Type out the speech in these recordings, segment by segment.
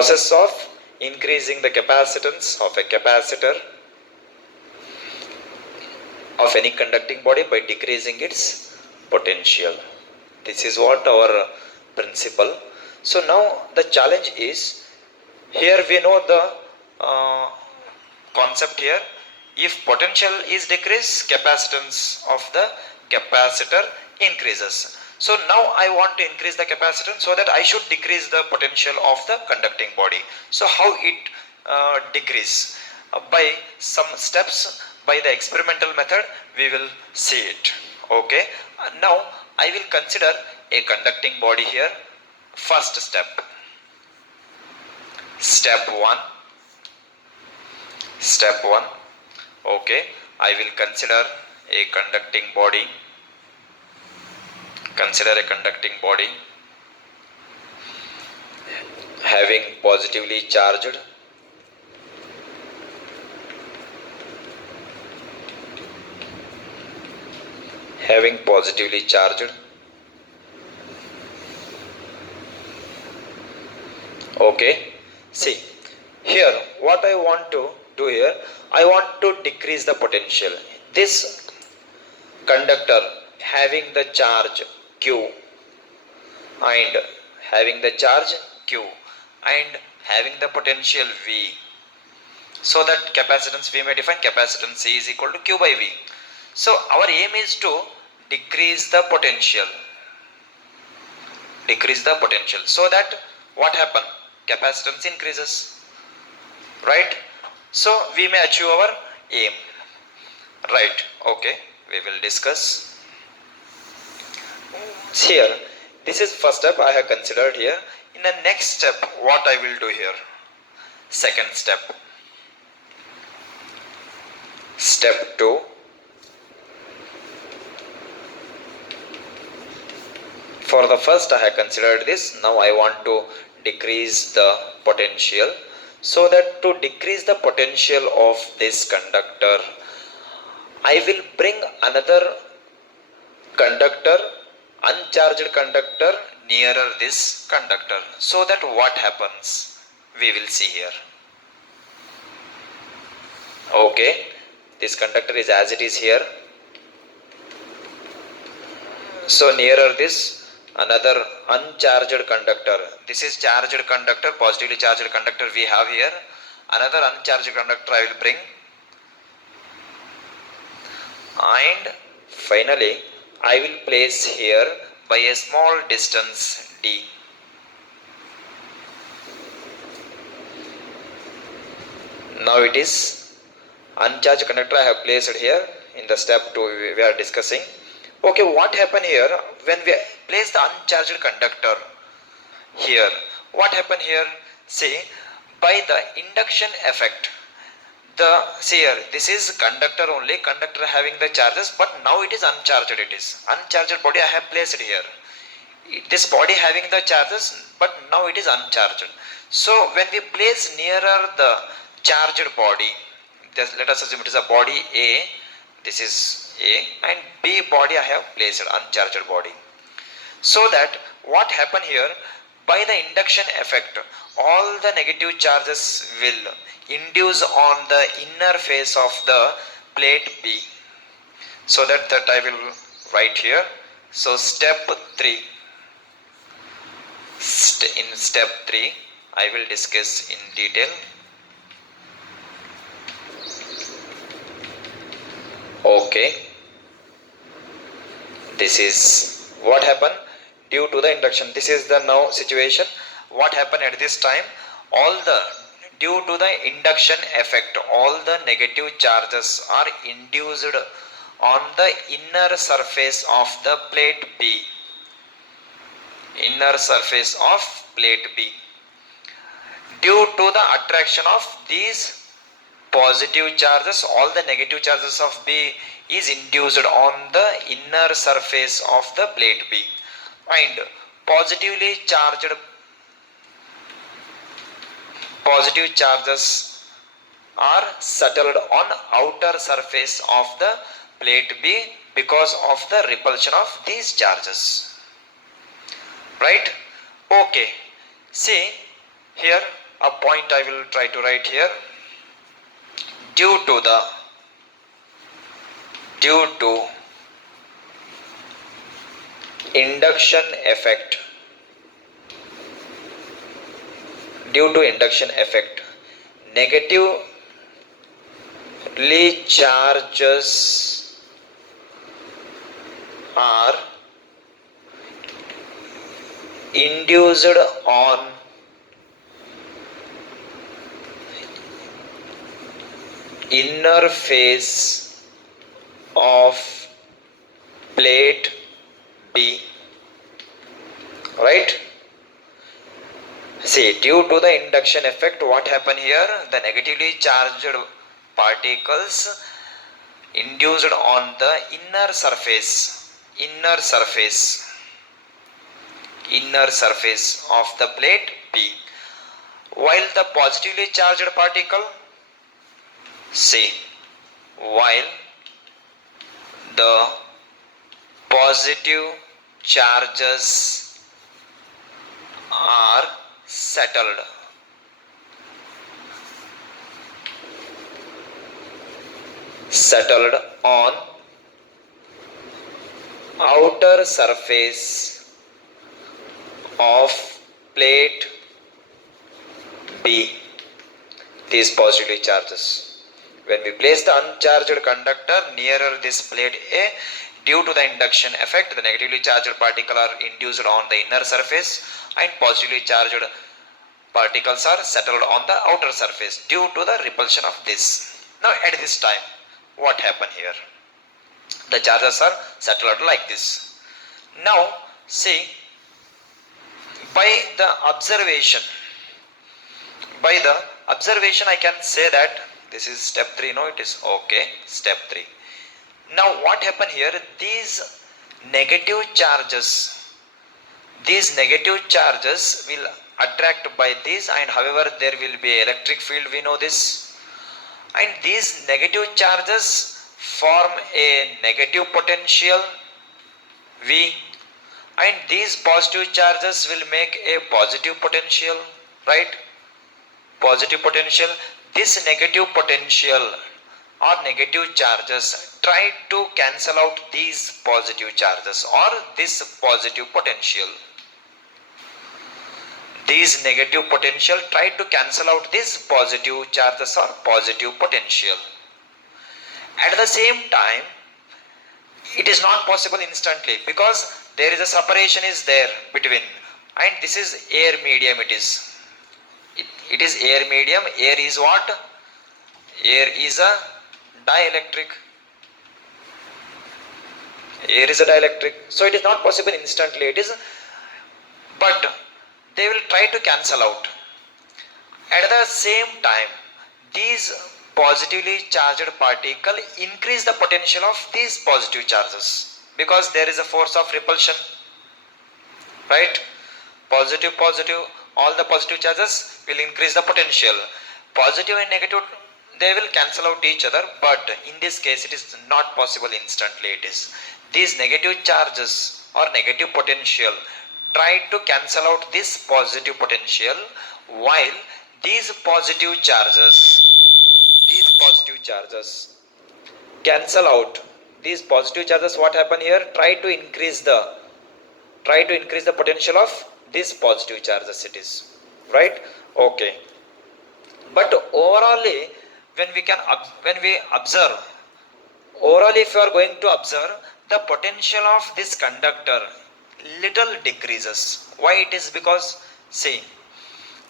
process of increasing the capacitance of a capacitor of any conducting body by decreasing its potential. This is what our principle. So now the challenge is, here we know the concept here. If potential is decreased, capacitance of the capacitor increases. So now I want to increase the capacitance, so that I should decrease the potential of the conducting body. So how it decrease? By some steps, by the experimental method, we will see it. Okay. Now I will consider a conducting body here. First step. Step 1. Step 1. Okay. I will consider a conducting body. Consider a conducting body having positively charged Okay. See, here what I want to do here, I want to decrease the potential. This conductor having the charge Q and having the charge Q and having the potential V. So that capacitance, we may define capacitance C is equal to Q by V. So our aim is to decrease the potential. So that what happen? Capacitance increases. Right? So we may achieve our aim. Right? Okay. We will discuss. Here, this is first step I have considered here. In the next step, what I will do here? Second step. Step 2. For the first I have considered this. Now I want to decrease the potential. So that to decrease the potential of this conductor, I will bring another conductor, uncharged conductor, nearer this conductor. So that what happens? We will see here. Okay. This conductor is as it is here. So nearer this, another uncharged conductor. This is charged conductor, positively charged conductor we have here. Another uncharged conductor I will bring. And finally, I will place here by a small distance D. Now it is uncharged conductor I have placed here in the step 2 we are discussing. Okay, what happened here when we place the uncharged conductor here? What happened here? See, by the induction effect, see here, this is conductor only, conductor having the charges, but now it is uncharged. It is uncharged body I have placed here. This body having the charges, but now it is uncharged. So when we place nearer the charged body, let us assume it is a body A. This is A, and B body I have placed, uncharged body. So that what happen here, by the induction effect, all the negative charges will induce on the inner face of the plate B. So that I will write here. So step 3. In step 3, I will discuss in detail. Okay. This is what happened due to the induction. This is the now situation. What happened at this time? Due to the induction effect, all the negative charges are induced on the inner surface of the plate B. Inner surface of plate B. Due to the attraction of these positive charges, all the negative charges of B is induced on the inner surface of the plate B, and positive charges are settled on outer surface of the plate B because of the repulsion of these charges. Right? Okay. See here, a point I will try to write here. Due to induction effect, negatively charges are induced on inner face of plate B, right? See, due to the induction effect, what happened here? The negatively charged particles induced on the inner surface of the plate B, while the positively charged particle, see, while the positive charges are settled on outer surface of plate B, these positively charges. When we place the uncharged conductor nearer this plate A, due to the induction effect, the negatively charged particles are induced on the inner surface and positively charged particles are settled on the outer surface due to the repulsion of this. Now at this time, what happened here? The charges are settled like this. Now see, by the observation I can say that this is step 3. No, it is okay. Step 3. Now what happened here? These negative charges will attract by this, and however there will be electric field, we know this, and these negative charges form a negative potential V, and these positive charges will make a positive potential, right? Positive potential. This negative potential or negative charges try to cancel out these positive charges or this positive potential. These negative potential try to cancel out these positive charges or positive potential. At the same time, it is not possible instantly because there is a separation is there between, and this is air medium. It is air medium. Air is what? Air is a dielectric. So it is not possible instantly. It is, but they will try to cancel out. At the same time, these positively charged particle increase the potential of these positive charges because there is a force of repulsion, right? Positive, all the positive charges will increase the potential. Positive and negative, they will cancel out each other, but in this case it is not possible instantly. It is these negative charges or negative potential try to cancel out this positive potential, while these positive charges cancel out these positive charges. What happen here? Try to increase the potential of these positive charges. It is right. Okay, but overall, when we observe, if you are going to observe, the potential of this conductor little decreases. Why it is? Because see,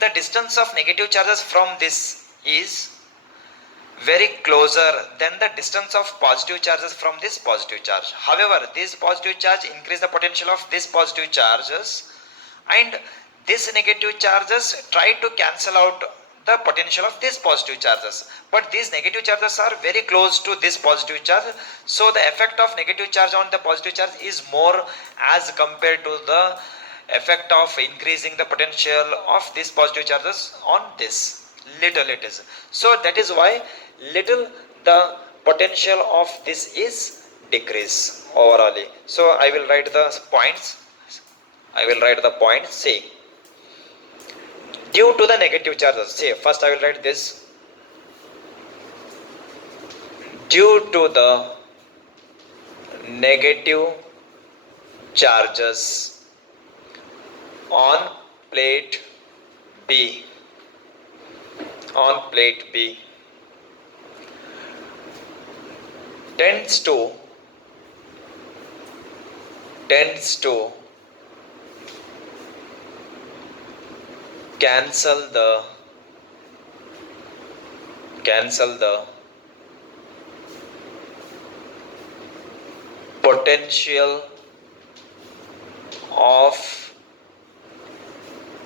the distance of negative charges from this is very closer than the distance of positive charges from this positive charge. However, this positive charge increase the potential of this positive charges, and this negative charges try to cancel out the potential of these positive charges, but these negative charges are very close to this positive charge, so the effect of negative charge on the positive charge is more as compared to the effect of increasing the potential of these positive charges on this. Little it is. So that is why little the potential of this is decrease overall. So I will write the points. See, due to the negative charges. See, first I will write this. Due to the negative charges on plate B, on plate B, tends to cancel the potential of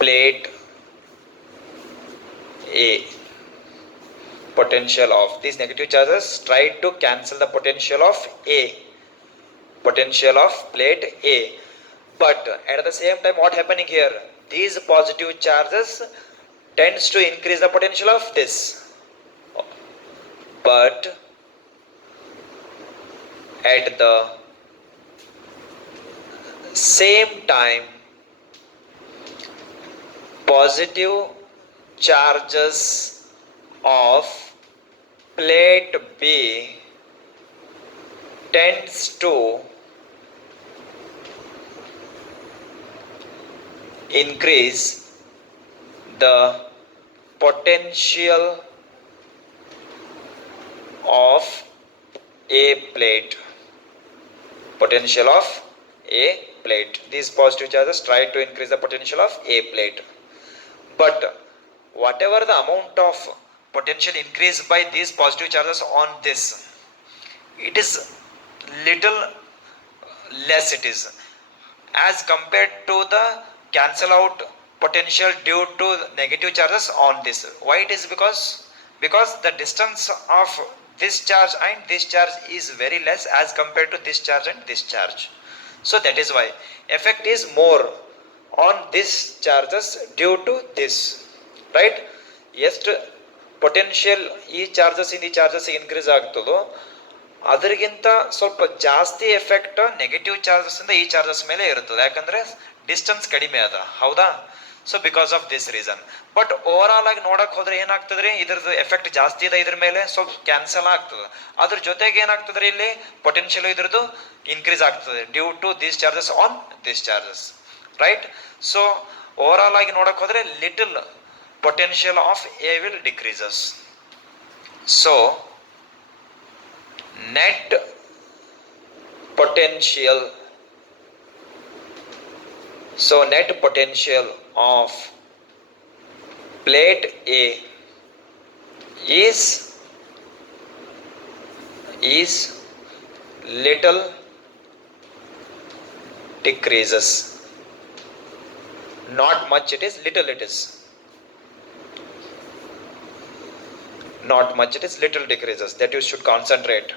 plate A. Potential of these negative charges try to cancel the potential of plate A. But at the same time, what happening here? These positive charges tends to increase the potential of this. But at the same time, positive charges of plate B tends to increase the potential of A plate. Potential of A plate. These positive charges try to increase the potential of A plate. But whatever the amount of potential increased by these positive charges on this, it is little less it is as compared to the cancel out potential due to negative charges on this. Why it is? Because the distance of this charge and this charge is very less as compared to this charge and this charge. So that is why effect is more on this charges due to this, right? ಎಷ್ಟು potential ಈ charges ಇಂದ ಈ charges increase ಆಗ್ತದೋ ಅದರಿಗಿಂತ ಸ್ವಲ್ಪ ಜಾಸ್ತಿ effect negative charges ಇಂದ ಈ charges ಮೇಲೆ ಇರುತ್ತದೆ. ಯಾಕಂದ್ರೆ ಡಿಸ್ಟೆನ್ಸ್ ಕಡಿಮೆ ಅದ, ಹೌದಾ? So because of this reason. But over all ಆಗಿ ನೋಡಕ್ ಹೋದ್ರೆ ಏನಾಗ್ತದ್ರಿ, ಇದ್ರದ್ದು ಎಫೆಕ್ಟ್ ಜಾಸ್ತಿ ಇದೆ, ಇದ್ರ ಮೇಲೆ ಸ್ವಲ್ಪ ಕ್ಯಾನ್ಸಲ್ ಆಗ್ತದೆ. ಅದ್ರ ಜೊತೆಗೆ ಏನಾಗ್ತದ್ರಿ, ಇಲ್ಲಿ ಪೊಟೆನ್ಷಿಯಲ್ ಇದ್ರದ್ದು ಇನ್ಕ್ರೀಸ್ ಆಗ್ತದೆ due to this charges on this charges, right? So over all ಆಗಿ ನೋಡಕ್ ಹೋದ್ರೆ little potential of A will decreases. So net potential of plate A is little decreases. Not much it is, little it is. Not much it is, little decreases. That you should concentrate.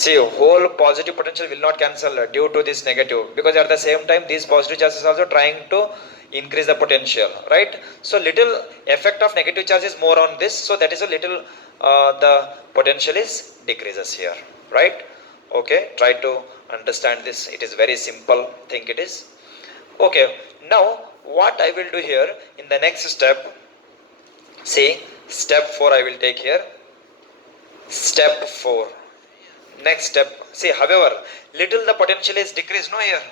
See, whole positive potential will not cancel due to this negative, because at the same time these positive charges are also trying to increase the potential, right? So little effect of negative charge is more on this, so that is a little the potential is decreases here, right? Okay, try to understand this. It is very simple thing it is. Okay, now what I will do here in the next step, see, step 4 I will take here. Step 4. Next step. See, however, little the potential is decreased, no here.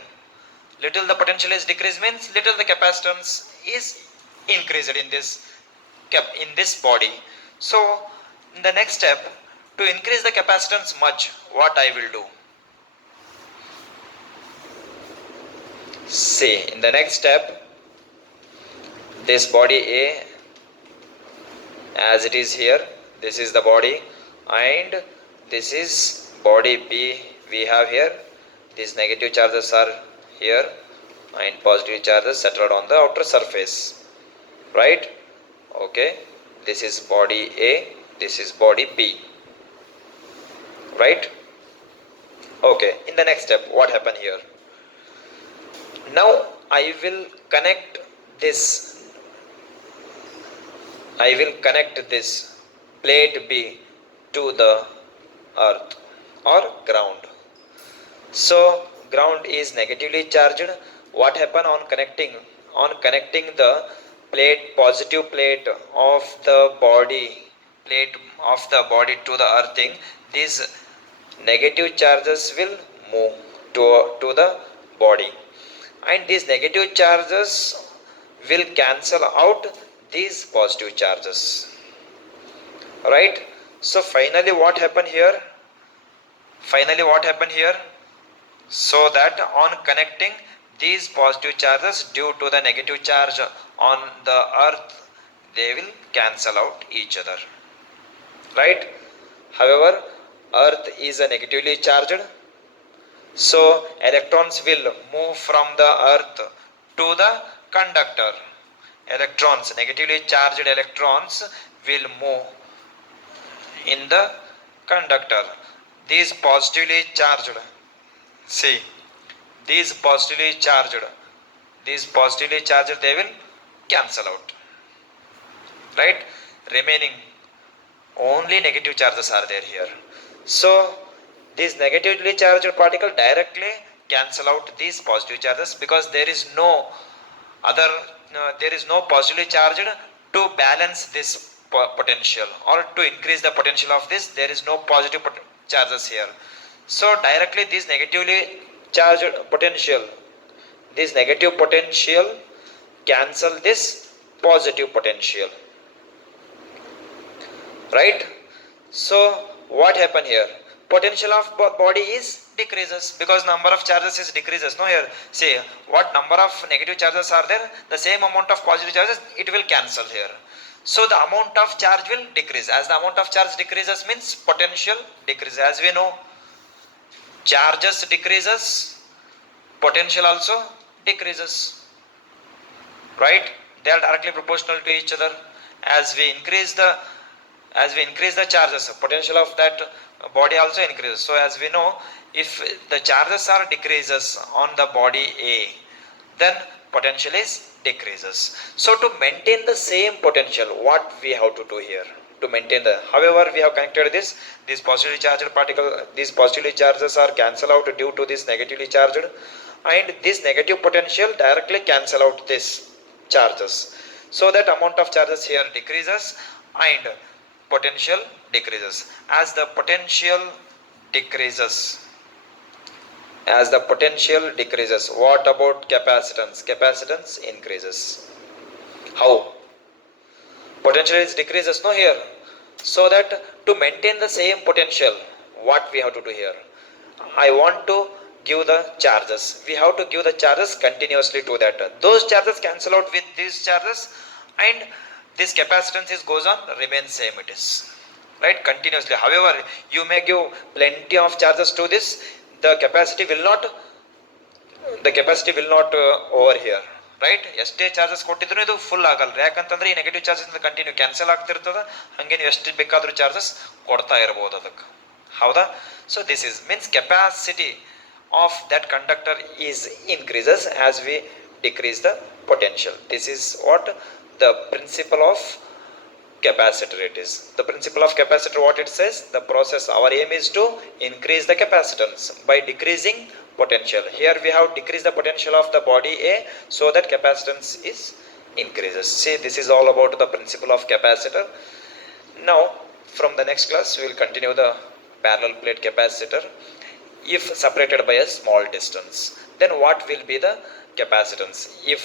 Little the potential is decreased means little the capacitance is increased in this body. So, in the next step, to increase the capacitance much, what I will do? See, in the next step, this body A, as it is here, this is the body, and this is body B we have here. These negative charges are here and positive charges settled on the outer surface, right? Okay, this is body A, this is body B, right? Okay, in the next step, what happened here? Now I will connect this plate B to the earth or ground. So ground is negatively charged. What happen on connecting on connecting the positive plate of the body to the earthing, these negative charges will move to the body, and these negative charges will cancel out these positive charges, right? So finally what happened here, so that on connecting these positive charges due to the negative charge on the earth, they will cancel out each other, right? However, earth is a negatively charged, so electrons will move from the earth to the conductor. Negatively charged electrons will move in the conductor. These positively charged, see, these positively charged, they will cancel out, right? Remaining only negative charges are there here. So these negatively charged particle directly cancel out these positive charges, because there is no other positively charged to balance this potential, or to increase the potential of this. There is no positive charges here, so directly this negative potential cancel this positive potential, right? So what happened here, potential of body is decreases because number of charges is decreases. No, here see what number of negative charges are there, the same amount of positive charges it will cancel here. So the amount of charge will decrease. As the amount of charge decreases means potential decreases. As we know, charges decreases, potential also decreases, right? They are directly proportional to each other. As we increase the charges, potential of that body also increases. So as we know, if the charges are decreases on the body A, then potential is decreases. So to maintain the same potential, what we have to do here to maintain however we have connected these positively charged particle, these positively charges are cancel out due to this negatively charged, and this negative potential directly cancel out this charges, so that amount of charges here decreases and potential decreases. As the potential decreases, what about capacitance? Capacitance increases. How? Potential is decreases, no, here. So that to maintain the same potential, what we have to do here, I want to give the charges. We have to give the charges continuously to that. Those charges cancel out with these charges, and this capacitance is goes on remains same it is, right, continuously. However, you may give plenty of charges to this, the capacity will not over here, right. ಎಷ್ಟೇ charges ಕೊಟ್ಟಿದ್ರು ಇದು full ಆಗಲ್ಲ. ಯಾಕಂತಂದ್ರೆ ಈ negative charges continue cancel ಆಗ್ತಿರ್ತದ, ಹಂಗೆ ನೀವು ಎಷ್ಟು ಬೇಕಾದ್ರೂ ಚಾರ್ಜಸ್ ಕೊಡ್ತಾ ಇರ್ಬೋದು ಅದಕ್ಕೆ, ಹೌದಾ? So this is means capacity of that conductor is increases as we decrease the potential. This is what the principle of capacitor it is. The principle of capacitor, what it says, the process, our aim is to increase the capacitance by decreasing potential. Here we have decreased the potential of the body A, so that capacitance is increases. See, this is all about the principle of capacitor. Now from the next class we will continue the parallel plate capacitor. If separated by a small distance, then what will be the capacitance? If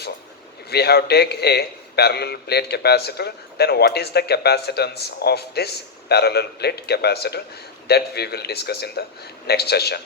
we have take a parallel plate capacitor, then what is the capacitance of this parallel plate capacitor? That we will discuss in the next session.